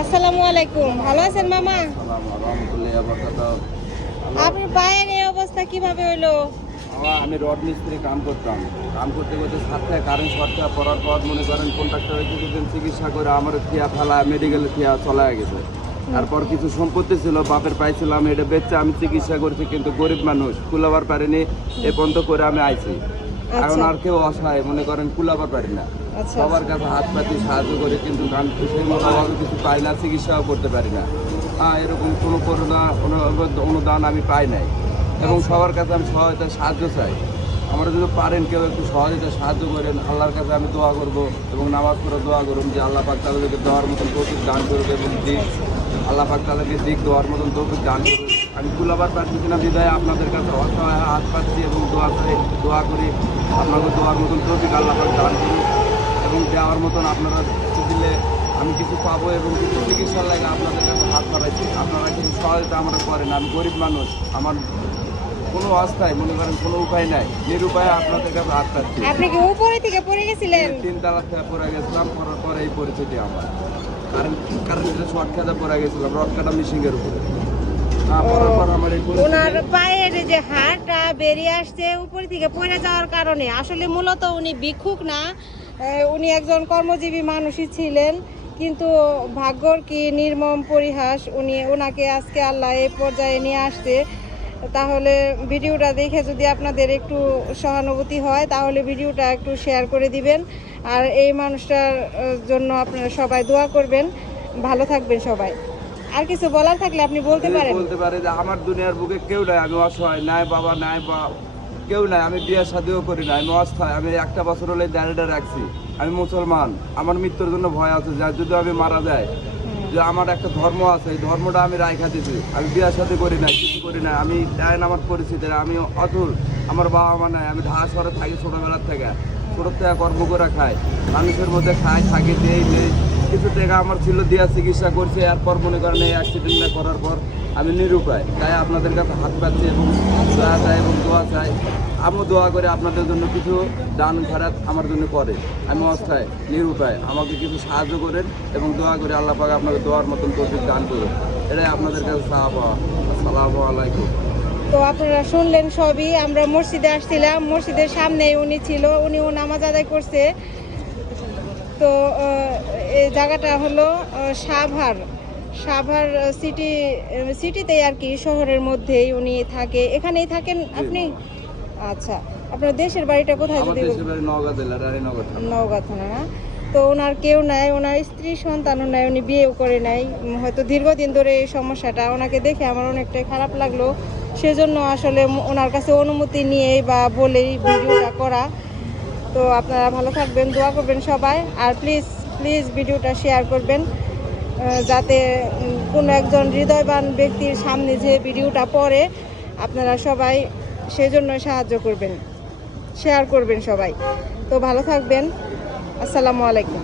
আসসালামু আলাইকুম। ভালো আছেন মামা? আপনার পায়ের এই অবস্থা কীভাবে হলো? আমি রড মিস্ত্রি কাম করতাম। কাম করতে করতে সাথে কারেন্ট শর্টটা পড়ার পর মনে করেন কন্ট্রাক্টরে কিছুদিন চিকিৎসা করে আমার থিয়া ফেলা মেডিকেলে থিয়া চলা গেছে। তারপর কিছু সম্পত্তি ছিল বাপের পাইছিলাম এটা বেচে আমি চিকিৎসা করছি কিন্তু গরিব মানুষ কুলাবার পারিনি এ পর্যন্ত করে আমি আইছি। এখন আর কেউ অসহায় মনে করেন কুলাবার পারি না। আচ্ছা। সবার কাছে হাত পাতি সাহায্য করে কিন্তু গান সেই মতোভাবে কিছু পাই না চিকিৎসাও করতে পারি না। হ্যাঁ এরকম কোনো করোনা অনু- অনুদান আমি পাই নাই। এবং সবার কাছে আমি সহায়তা সাহায্য চাই। আমরা যদি পারেন কেউ একটু সহযোগিতা সাহায্য করেন আল্লাহর কাছে আমি দোয়া করব এবং নামাজ পড়ে দোয়া করুন যে আল্লাহ পাক তাদেরকে দেওয়ার মতন তৌফিক দান করবে এবং দিক আল্লাহ পাক তাদেরকে দিক দেওয়ার মতন তৌফিক দান করবে আমি কুলাবার পাচ্ছি কিনা বিদায় আপনাদের কাছে অসহায় হাত পাচ্ছি এবং দোয়া করে দোয়া করি। আপনাকে দোয়ার মতন তৌফিক আল্লাহ দান করুন। এবং দেওয়ার মতন আপনারা দিলে আমি কিছু পাবো এবং কিছু চিকিৎসার লাগে আপনাদের কাছে হাত বাড়াইছি। আপনারা কিছু সহায়তা আমরা করেন আমি গরিব মানুষ। আমার কোনো অবস্থায় মনে করেন কোনো উপায় নাই। নিরুপায় আপনাদের কাছে হাত পাচ্ছি আপনি কি উপরে থেকে পড়ে গেছিলেন? তিন তালা থেকে পড়ে গেছিলাম পড়ার পরে এই পরিস্থিতি আমার। কারণ কারেন্টের শর্ট খেতে পড়ে গেছিলাম রড কাটা মিশিংয়ের উপরে। ওনার পায়ের যে হাড়টা বেরিয়ে আসছে উপরে থেকে পড়ে যাওয়ার কারণে। আসলে মূলত উনি ভিক্ষুক না উনি একজন কর্মজীবী মানুষই ছিলেন, কিন্তু ভাগ্যর কি নির্মম পরিহাস উনি ওনাকে আজকে আল্লাহ এই পর্যায়ে নিয়ে আসছে। তাহলে ভিডিওটা দেখে যদি আপনাদের একটু সহানুভূতি হয়, তাহলে ভিডিওটা একটু শেয়ার করে দিবেন। আর এই মানুষটার জন্য আপনারা সবাই দোয়া করবেন। ভালো থাকবেন সবাই। আর কিছু বলার থাকলে আপনি বলতে পারেন। বলতে পারে যে আমার দুনিয়ার বুকে কেউ নাই আমি অসহায় নাই বাবা নাই বা কেউ নাই আমি বিয়ে শাদিও করি না আমি অস্থায় আমি একটা বছর হলে দাঁড়িয়ে রাখছি আমি মুসলমান আমার মৃত্যুর জন্য ভয় আছে যা যদি আমি মারা যায় যে আমার একটা ধর্ম আছে এই ধর্মটা আমি রাইখা দিছি আমি বিয়ের সাথে করি না কিছু করি না আমি দেন আমার পরিস্থিতি আমি অতুল আমার বাবা মা নাই আমি ঢাকা শহরে থাকি ছোটোবেলার থেকে ছোটোর থেকে কর্ম করে খাই মানুষের মধ্যে খাই থাকি দেই নেই কিছু টাকা আমার ছিল দিয়া চিকিৎসা করছে, এরপর মনে করেন এই অ্যাক্সিডেন্টটা করার পর আমি নিরুপায়। তাই আপনাদের কাছে হাত পাচ্ছি এবং দোয়া চাই এবং দোয়া চাই। আমিও দোয়া করে আপনাদের জন্য কিছু দান খারাপ আমার জন্য করে। আমি অস্থায়, নিরুপায়। আমাকে কিছু সাহায্য করেন এবং দোয়া করে আল্লাহ পাক আপনাকে দোয়ার মতন তৌফিক দান করুন এটাই আপনাদের কাছে সাহাবা আসসালামু আলাইকুম। তো আপনারা শুনলেন সবই, আমরা মসজিদে আসছিলাম। মসজিদের সামনেই উনি ছিল, উনিও নামাজ আদায় করছে। তো এই জায়গাটা হলো সাভার। সাভার সিটি সিটিতে আর কি শহরের মধ্যেই উনি থাকে। এখানেই থাকেন আপনি? আচ্ছা আপনার দেশের বাড়িটা কোথায় যদি নওগাঁ থানা। না? তো ওনার কেউ নাই ওনার স্ত্রী সন্তানও নাই উনি বিয়েও করে নাই। হয়তো দীর্ঘদিন ধরে এই সমস্যাটা ওনাকে দেখে আমার অনেকটাই খারাপ লাগল। সেজন্য আসলে ওনার কাছে অনুমতি নিয়েই বা বলেই ভিডিওটা করা। তো আপনারা ভালো থাকবেন দোয়া করবেন সবাই। আর প্লিজ প্লিজ ভিডিওটা শেয়ার করবেন যাতে কোন একজন হৃদয়বান ব্যক্তির সামনে যে ভিডিওটা পড়ে, আপনারা সবাই সেজন্য সাহায্য করবেন, শেয়ার করবেন সবাই। তো ভালো থাকবেন, আসসালামু আলাইকুম।